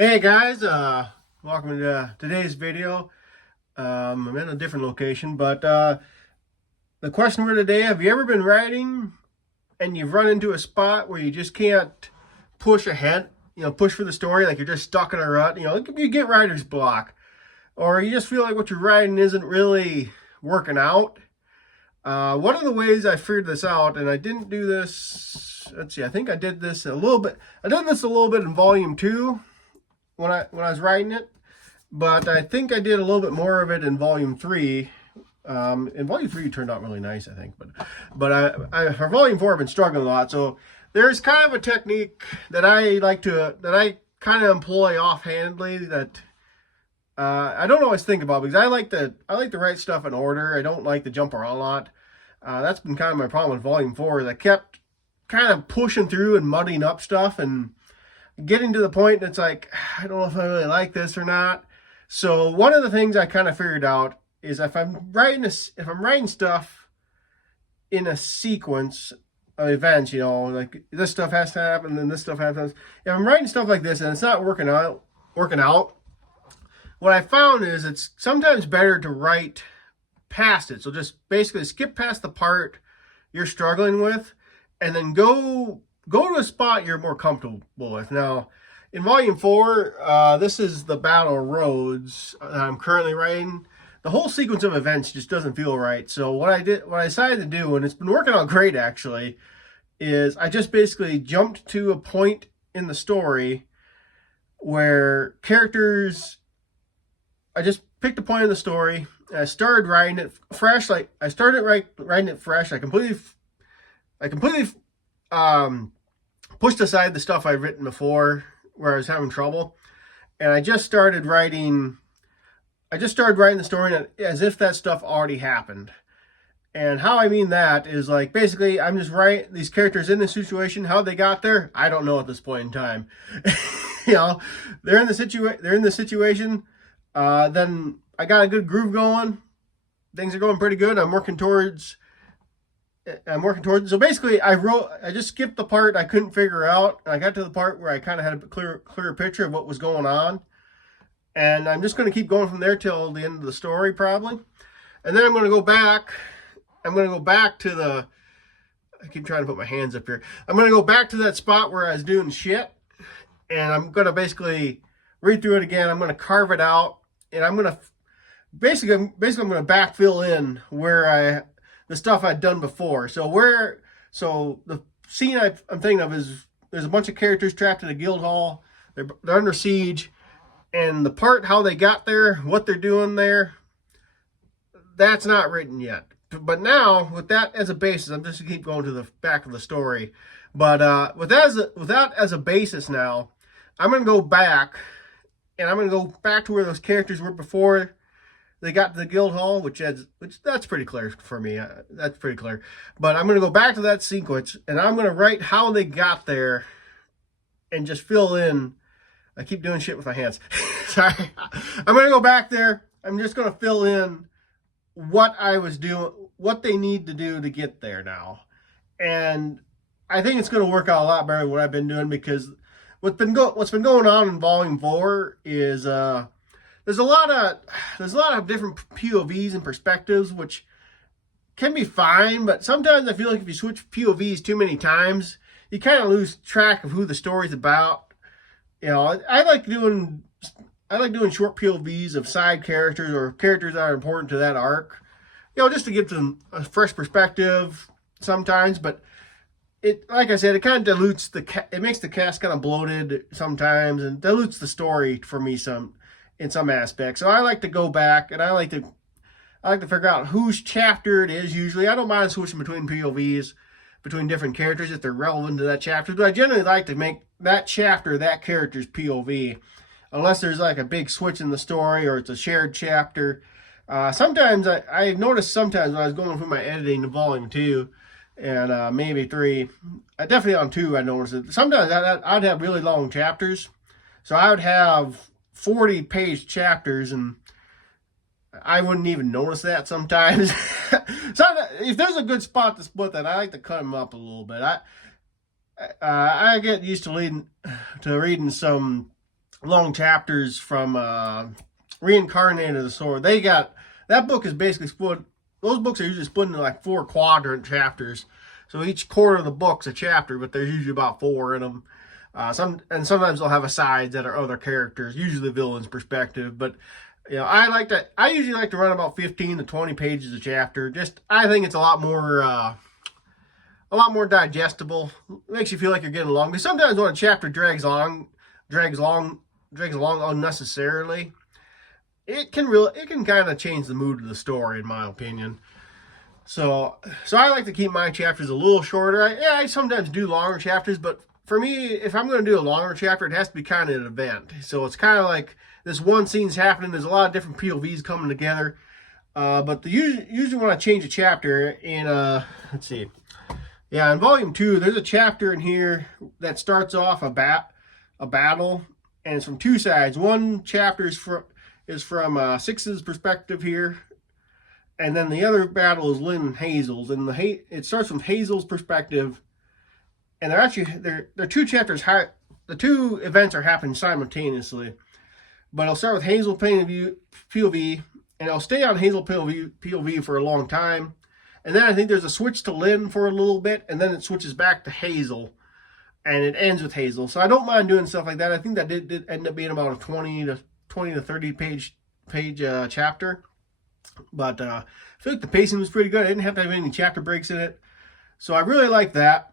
Hey guys, welcome to today's video. I'm in a different location, but the question for today, have you ever been writing and you've run into a spot where you just can't push ahead, push for the story, like you're just stuck in a rut, you get writer's block, or you just feel like what you're writing isn't really working out? One of the ways I figured this out, and I didn't do this, let's see, I think I did this a little bit, in volume 2 when I was writing it, but I think I did a little bit more of it in volume 3. In volume 3 it turned out really nice, I think, but I for volume 4 I've been struggling a lot. So there's kind of a technique that I kind of employ offhandedly that I don't always think about, because I like to write stuff in order. I don't like to jump around a lot. That's been kind of my problem with volume 4, is I kept kind of pushing through and muddying up stuff and getting to the point that's like, I don't know if I really like this or not. So one of the things I kind of figured out is if I'm writing stuff in a sequence of events, like this stuff has to happen, then this stuff happens. If I'm writing stuff like this and it's not working out, what I found is it's sometimes better to write past it. So just basically skip past the part you're struggling with and then go to a spot you're more comfortable with. Now, in volume 4, this is the Battle of Rhodes that I'm currently writing. The whole sequence of events just doesn't feel right. So what I decided to do, and it's been working out great actually, is I just basically jumped to a point in the story where I just picked a point in the story and I started writing it fresh. Like I started writing it fresh. I completely pushed aside the stuff I'd written before where I was having trouble, and I just started writing the story as if that stuff already happened. And how I mean that is, like, basically I'm just writing these characters in this situation. How they got there, I don't know at this point in time. They're in the situation. Then I got a good groove going. Things are going pretty good. I'm working towards. So basically, I just skipped the part I couldn't figure out. I got to the part where I kind of had a clearer picture of what was going on. And I'm just going to keep going from there till the end of the story, probably. And then I'm going to go back. I keep trying to put my hands up here. I'm going to go back to that spot where I was doing shit. And I'm going to basically read through it again. I'm going to carve it out. And I'm going to, basically I'm going to backfill in the stuff I'd done before. So the scene I'm thinking of is there's a bunch of characters trapped in a guild hall. They're under siege. And the part how they got there, what they're doing there, that's not written yet. But now, with that as a basis, I'm just going to keep going to the back of the story. But with that as a basis now, I'm going to go back. And I'm going to go back to where those characters were before they got to the guild hall, which that's pretty clear for me. That's pretty clear. But I'm going to go back to that sequence, and I'm going to write how they got there and just fill in. I keep doing shit with my hands. Sorry. I'm going to go back there. I'm just going to fill in what I was doing, what they need to do to get there now. And I think it's going to work out a lot better than what I've been doing, because what's been going on in volume 4 is there's a lot of different POVs and perspectives, which can be fine, but sometimes I feel like if you switch POVs too many times, you kind of lose track of who the story's about. I like doing short POVs of side characters or characters that are important to that arc, just to give them a fresh perspective sometimes. But like I said, it kind of dilutes it makes the cast kind of bloated sometimes and dilutes the story for me in some aspects. So I like to go back and I like to figure out whose chapter it is. Usually I don't mind switching between POVs, between different characters if they're relevant to that chapter, but I generally like to make that chapter that character's POV, unless there's like a big switch in the story or it's a shared chapter. Sometimes I noticed sometimes when I was going through my editing in volume 2 and maybe 3, definitely on 2 I noticed it. Sometimes I'd have really long chapters, so I would have 40-page chapters and I wouldn't even notice that sometimes. So if there's a good spot to split that, I like to cut them up a little bit. I get used to reading some long chapters from Reincarnated the Sword. They got, that book is basically split. Those books are usually split into like 4 quadrant chapters. So each quarter of the book's a chapter, but there's usually about 4 in them. Sometimes they'll have asides that are other characters, usually the villain's perspective. But I usually like to run about 15 to 20 pages a chapter. I think it's a lot more digestible. It makes you feel like you're getting along. Because sometimes when a chapter drags along unnecessarily, it can kind of change the mood of the story, in my opinion. So I like to keep my chapters a little shorter. I sometimes do longer chapters, but for me, if I'm going to do a longer chapter, it has to be kind of an event. So it's kind of like this one scene's happening. There's a lot of different POVs coming together. But usually when I change a chapter in, let's see. Yeah, in volume 2, there's a chapter in here that starts off a battle, and it's from 2 sides. One chapter is from Six's perspective here, and then the other battle is Lynn and Hazel's, and it starts from Hazel's perspective, and they're 2 chapters. The 2 events are happening simultaneously, but it'll start with Hazel POV, and it'll stay on Hazel POV for a long time. And then I think there's a switch to Lynn for a little bit, and then it switches back to Hazel, and it ends with Hazel. So I don't mind doing stuff like that. I think that did end up being about a 20 to 30 page chapter. But I feel like the pacing was pretty good. I didn't have to have any chapter breaks in it. So I really like that.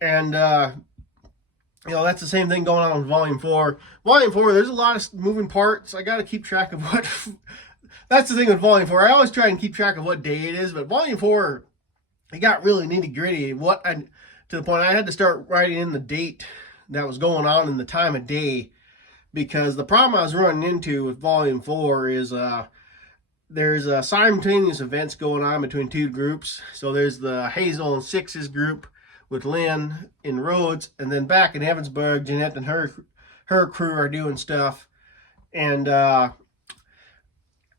And, that's the same thing going on with Volume 4. Volume 4, there's a lot of moving parts. I got to keep track of what... That's the thing with Volume 4. I always try and keep track of what day it is, but Volume 4, it got really nitty-gritty. To the point I had to start writing in the date that was going on and the time of day, because the problem I was running into with Volume 4 is there's simultaneous events going on between 2 groups. So there's the Hazel and Six's group with Lynn in Rhodes, and then back in Evansburg, Jeanette and her crew are doing stuff. And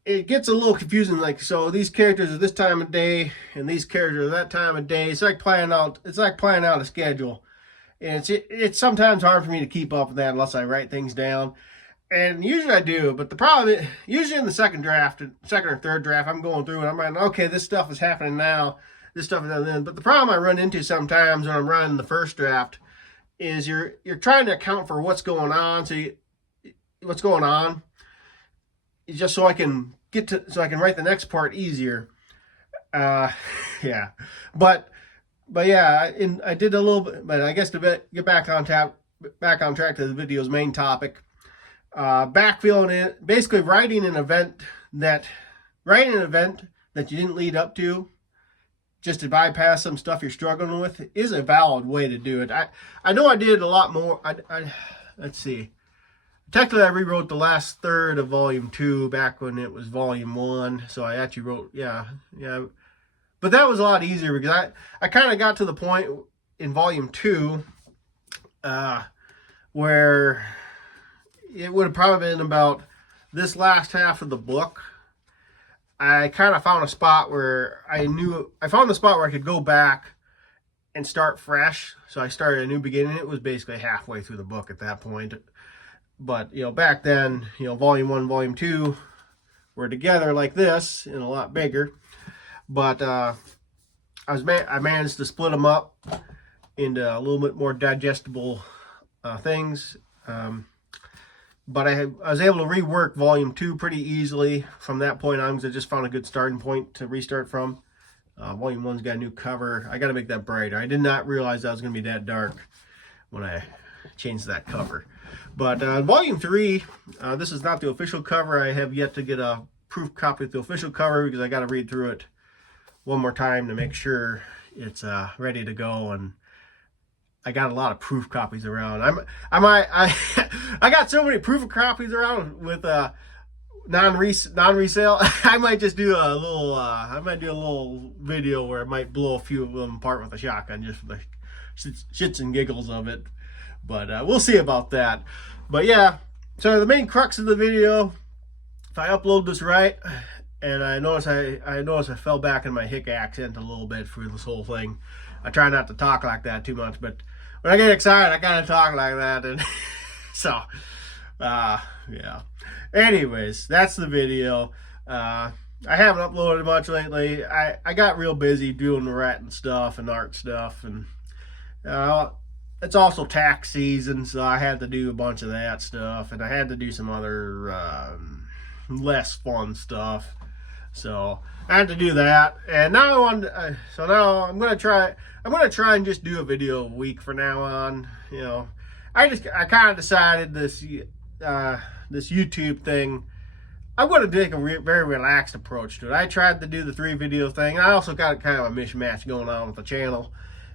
it gets a little confusing, like, so these characters are this time of day and these characters are that time of day. It's like planning out a schedule, and it's sometimes hard for me to keep up with that unless I write things down, and usually I do. But the problem is, usually in the second or third draft, I'm going through and I'm writing, okay, this stuff is happening now, this stuff is then. But the problem I run into sometimes when I'm writing the first draft is you're trying to account for what's going on. What's going on, just so I can write the next part easier. Yeah, but yeah, I did a little bit, but I guess to get back on track to the video's main topic, backfilling it, basically writing an event that you didn't lead up to, just to bypass some stuff you're struggling with, is a valid way to do it. I know I did a lot more. Let's see. Technically, I rewrote the last third of Volume 2 back when it was Volume 1. So I actually wrote, yeah. But that was a lot easier because I kind of got to the point in Volume 2 where it would have probably been about this last half of the book. I kind of found a spot where I could go back and start fresh. So I started a new beginning. It was basically halfway through the book at that point. But, back then, Volume 1, Volume 2 were together like this and a lot bigger. But I managed to split them up into a little bit more digestible things. But I was able to rework Volume 2 pretty easily from that point on, because I just found a good starting point to restart from. Volume 1's got a new cover. I got to make that brighter. I did not realize that was going to be that dark when I changed that cover. But Volume 3, this is not the official cover. I have yet to get a proof copy of the official cover because I got to read through it one more time to make sure it's ready to go. And I got a lot of proof copies around. I got so many proof copies around with non-resale. I might just do a little video where I might blow a few of them apart with a shotgun just for the shits and giggles of it. But we'll see about that. But yeah, so the main crux of the video, if I upload this right, and I notice I fell back in my Hick accent a little bit through this whole thing. I try not to talk like that too much, but when I get excited, I kind of talk like that, and so. Yeah. Anyways, that's the video. I haven't uploaded much lately. I got real busy doing the writing stuff and art stuff, and it's also tax season, so I had to do a bunch of that stuff, and I had to do some other less fun stuff. So I had to do that, and now now I'm gonna try. I'm gonna try and just do a video a week from now on. You know, I kind of decided this YouTube thing. I'm going to take a very relaxed approach to it. I tried to do the 3-video thing. I also got kind of a mishmash going on with the channel.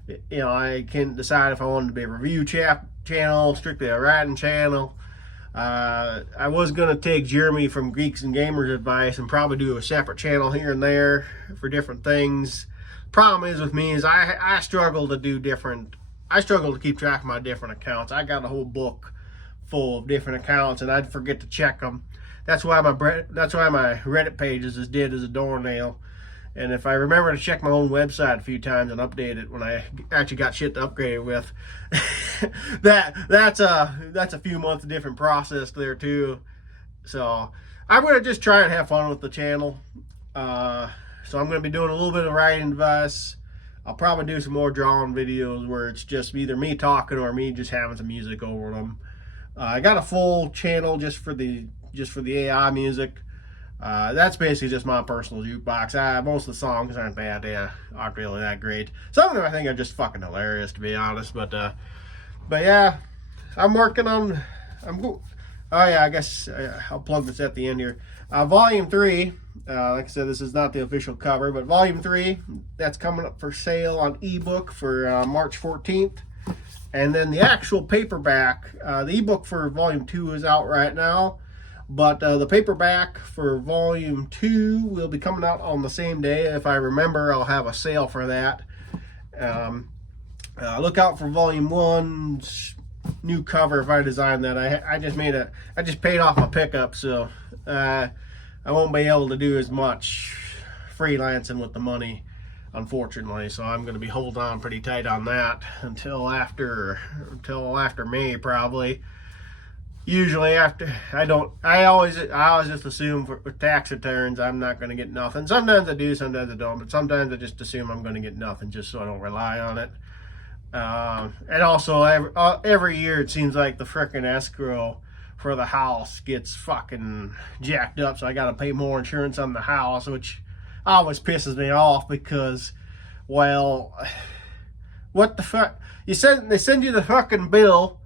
You know, I can't decide if I wanted to be a review channel, strictly a writing channel. I was going to take Jeremy from Geeks and Gamers advice and probably do a separate channel here and there for different things. Problem is with me is I struggle to do different. I struggle to keep track of my different accounts. I got a whole book full of different accounts, and I'd forget to check them. That's why my Reddit page is as dead as a doornail. And if I remember to check my own website a few times and update it when I actually got shit to upgrade it with, that's a few months different process there too. So I'm gonna just try and have fun with the channel. So I'm gonna be doing a little bit of writing advice. I'll probably do some more drawing videos where it's just either me talking or me just having some music over them. I got a full channel just for the AI music. That's basically just my personal jukebox. Most of the songs aren't bad. They aren't really that great. Some of them I think are just fucking hilarious, to be honest. But yeah, I'm working on. Oh yeah, I guess I'll plug this at the end here. Volume 3. Like I said, this is not the official cover, but Volume 3, that's coming up for sale on ebook for March 14th. And then the actual paperback, the ebook for Volume 2 is out right now. But the paperback for Volume 2 will be coming out on the same day. If I remember, I'll have a sale for that. Look out for Volume 1's new cover if I design that. I just paid off my pickup, so I won't be able to do as much freelancing with the money, unfortunately. So I'm going to be holding on pretty tight on that until after May probably. Usually after I always just assume with tax returns I'm not going to get nothing. Sometimes I do, sometimes I don't, but sometimes I just assume I'm going to get nothing just so I don't rely on it. And also every year it seems like the frickin' escrow for the house gets fucking jacked up, so I got to pay more insurance on the house, which always pisses me off because, well, what the fuck? They send you the fucking bill.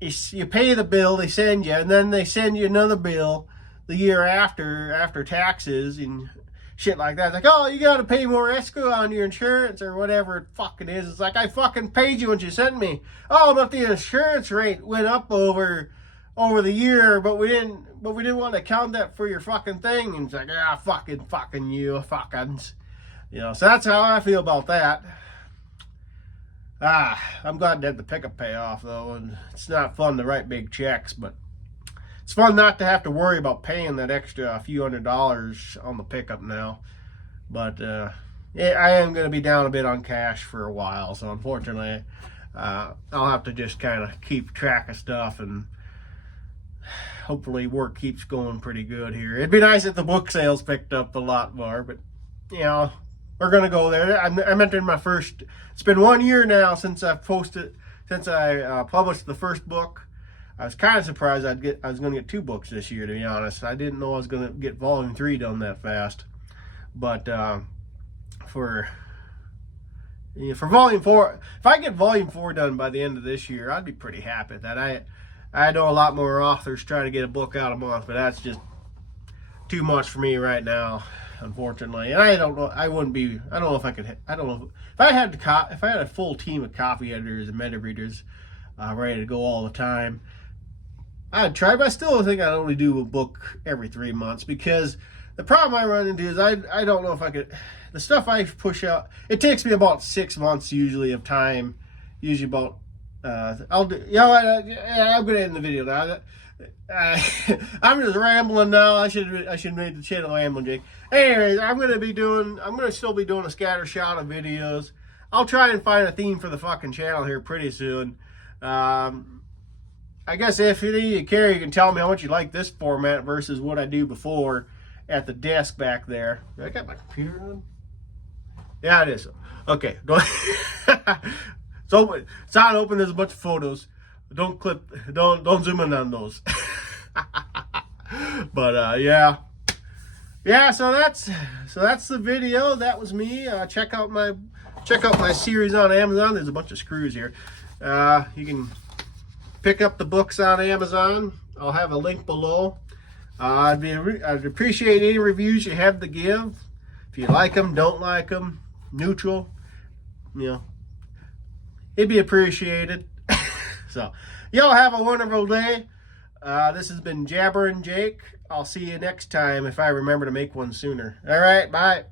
You pay the bill they send you, and then they send you another bill the year after taxes and shit like that. It's like, oh, you got to pay more escrow on your insurance or whatever it fucking is. It's like, I fucking paid you what you sent me. Oh, but the insurance rate went up over the year, but we didn't want to count that for your fucking thing. And it's like, fucking you, fuckins. You know, so that's how I feel about that. I'm glad that the pickup pay off though, and it's not fun to write big checks, but it's fun not to have to worry about paying that extra few $100s on the pickup now. But yeah, I am going to be down a bit on cash for a while, so unfortunately I'll have to just kind of keep track of stuff, and hopefully work keeps going pretty good here. It'd be nice if the book sales picked up a lot more, but you know, we're gonna go there. I'm entering my first. It's been 1 year now since I published the first book. I was kind of surprised I was gonna get 2 books this year, to be honest. I didn't know I was gonna get Volume 3 done that fast. But for Volume 4, if I get Volume 4 done by the end of this year, I'd be pretty happy at that. I know a lot more authors try to get a book out a month, but that's just too much for me right now, unfortunately. And I don't know. I don't know if I could. I don't know if I had a full team of copy editors and meta readers ready to go all the time, I'd try. But I still think I'd only do a book every 3 months, because the problem I run into is I don't know if I could. The stuff I push out, it takes me about 6 months usually of time. Usually about. I'll do. You know what? I'm gonna end the video now. I'm just rambling now. I should make the channel rambling, Jake. Anyways, I'm gonna still be doing a scatter shot of videos. I'll try and find a theme for the fucking channel here pretty soon. I I guess if you care, you can tell me how much you like this format versus what I do before at the desk back there. I got my computer on. Yeah, it is. Okay. So it's not open. There's a bunch of photos. Don't zoom in on those. But yeah. So that's the video. That was me. Check out my series on Amazon. There's a bunch of screws here. You can pick up the books on Amazon. I'll have a link below. I'd appreciate any reviews you have to give. If you like them, don't like them, neutral, it'd be appreciated. So, y'all have a wonderful day. This has been Jabberin' Jake. I'll see you next time if I remember to make one sooner. All right, bye.